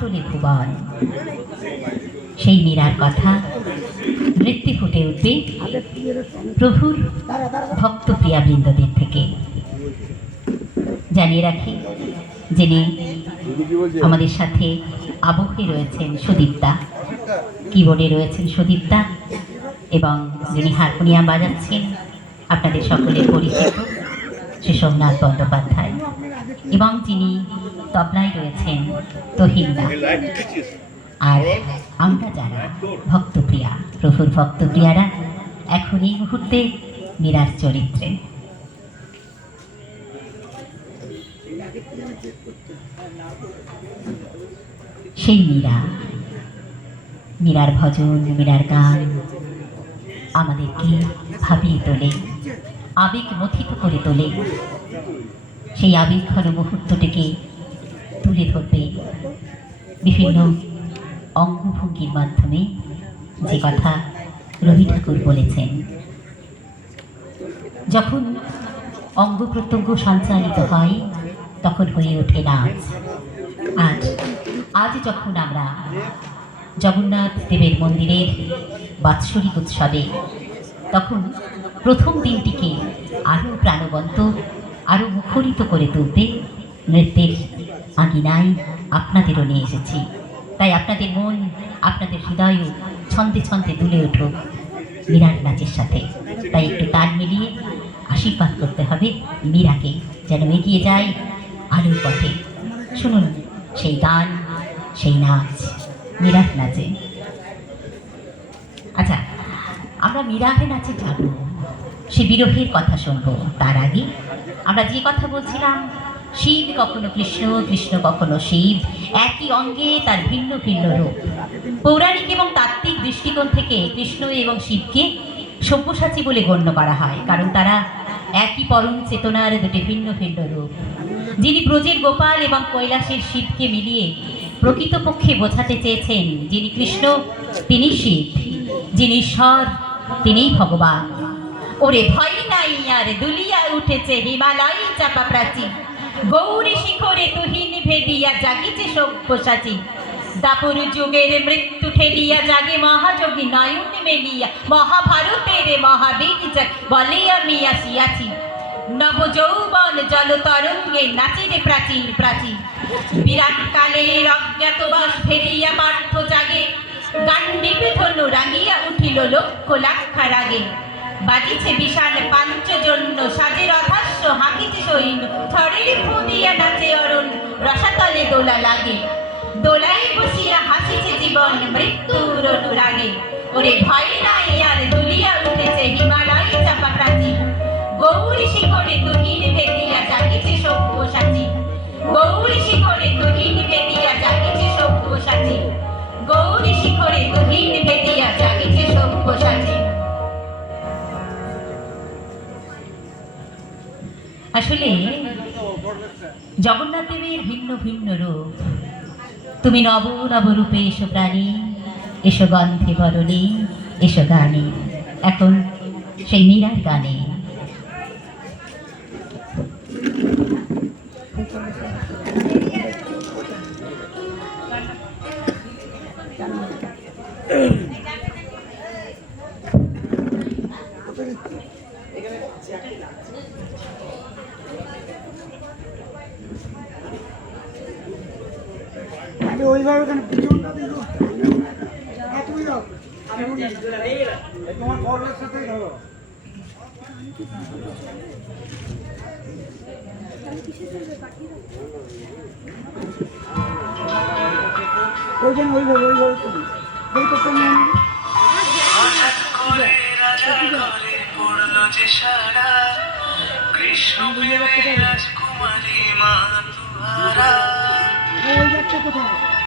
তোলে ভুবন। সেই মীরার কথা নৃত্যে ফুটে উঠবে প্রভুর ভক্ত প্রিয়াবৃন্দদের থেকে। জানিয়ে রাখি, যিনি আমাদের সাথে আবহে রয়েছেন সুদীপ্তা, কিবোর্ডে রয়েছেন সুদীপ্তা, এবং যিনি হারমোনিয়াম বাজাচ্ছেন আপনাদের সকলের পরিচিত শ্রী সোমনাথ বন্দ্যোপাধ্যায়, এবং যিনি তবলায় রয়েছেন তহিলদা। আর আমরা যারা ভক্তপ্রিয়া, প্রভুর ভক্তপ্রিয়ারা এখন এই মুহূর্তে মীরার চরিত্রে। সেই মীরার ভজন, মীরার গান আমাদেরকে ভাবিয়ে তোলে, আবেগ মথিত করে তোলে। সেই আবেগঘন মুহূর্তটিকে তুলে ধরবে বিভিন্ন অঙ্গভঙ্গির মাধ্যমে, যে কথা রবি ঠাকুর বলেছেন। যখন অঙ্গ প্রত্যঙ্গ সঞ্চালিত হয় তখন হয়ে ওঠে নাচ। আজ যখন আমরা জগন্নাথ দেবের মন্দিরের বাৎসরিক উৎসবে, তখন প্রথম দিনটিকে আরও প্রাণবন্ত, আরও মুখরিত করে তুলতে নৃত্যের আঙিনায় আপনাদেরও নিয়ে এসেছি। তাই আপনাদের মন, আপনাদের হৃদয়ও ছন্দে ছন্দে দুলে উঠুক মীরার নাচের সাথে। তাই একটু তাল মিলিয়ে আশীর্বাদ করতে হবে মীরাকে, যেন এগিয়ে যায় আলোর পথে। শুনুন সেই গান, সেই নাচ, মীরার নাচে। আচ্ছা, আমরা মীরার নাচে যাব, সে বিরহের কথা শুনবো। তার আগে আমরা যে কথা বলছিলাম, শিব কখনো কৃষ্ণ, কৃষ্ণ কখনো শিব, একই অঙ্গে তার ভিন্ন ভিন্ন রূপ। পৌরাণিক এবং তাত্ত্বিক দৃষ্টিকোণ থেকে কৃষ্ণ এবং শিবকে সব্যসাচী বলে গণ্য করা হয়, কারণ তারা একই পরম চেতনার দুটি ভিন্ন ভিন্ন রূপ। যিনি ব্রজের গোপাল এবং কৈলাসের শিবকে মিলিয়ে প্রকৃতপক্ষে বোঝাতে চেয়েছেন, যিনি কৃষ্ণ তিনি শিব, যিনি ঈশ্বর তিনিই ভগবান। ওরে ভয় নাই আর দুলিয়া উঠেছে হিমালয় চাপা প্রাচীর, গৌরী শিখরে তুহিন ভেদিয়া জাগিছে সব্যসাচী। দাপর যুগের মৃত্যু ঠেলিয়া জাগে মহাযোগী নয়ন মেলিয়া, মহাভারতের মহাবীর বলে আমি আসিয়াছি। নব যৌবন জল তরঙ্গে নাচিরে প্রাচীর প্রাচীর, বিরাট কালের অজ্ঞাতবাস ফেলিয়া পার্থ জাগে, গান্ডীব ধনু রাঙিয়া উঠিল লক্ষ লাক্ষা রাগে। বাজিছে বিশাল পাঞ্চজন্য সাজে রথাস্য, হাঁকিছে সৈন্য ঝড়ের ফুদিয়া নাচে অরণ, রসাতলে দোলা লাগে। দোলাই বসিয়া হাসিছে জীবন মৃত্যুর অনুরাগে। ওরে ভয় নাই আর দুলিয়া উঠেছে হিমালয় চাপা প্রাচীর, গৌরী শিখরে তুহিন ভেদিয়া জাগিছে সব্যসাচী। গৌরী শিখরে তুহিন ভেদিয়া জাগিছে সব্যসাচী, গৌরী শিখরে তুহিন ভেদিয়া জাগিছে সব্যসাচী। আসলে জগন্নাথ দেবের ভিন্ন ভিন্ন রূপ। তুমি নব নব রূপে এসো প্রাণী, এসো গন্ধে বরণী, এসো গানে। এখন সেই মীরার গানে। ওইভাবে কেন পিছনটা দিল তুমি যাও, তোমার বলের সাথেই ধরো। ওইখানে ওইভাবে তুমি এই তো তুমি কৃষ্ণ রাজকুমারী মা তুহারা। ওই যাচ্ছে কোথায়?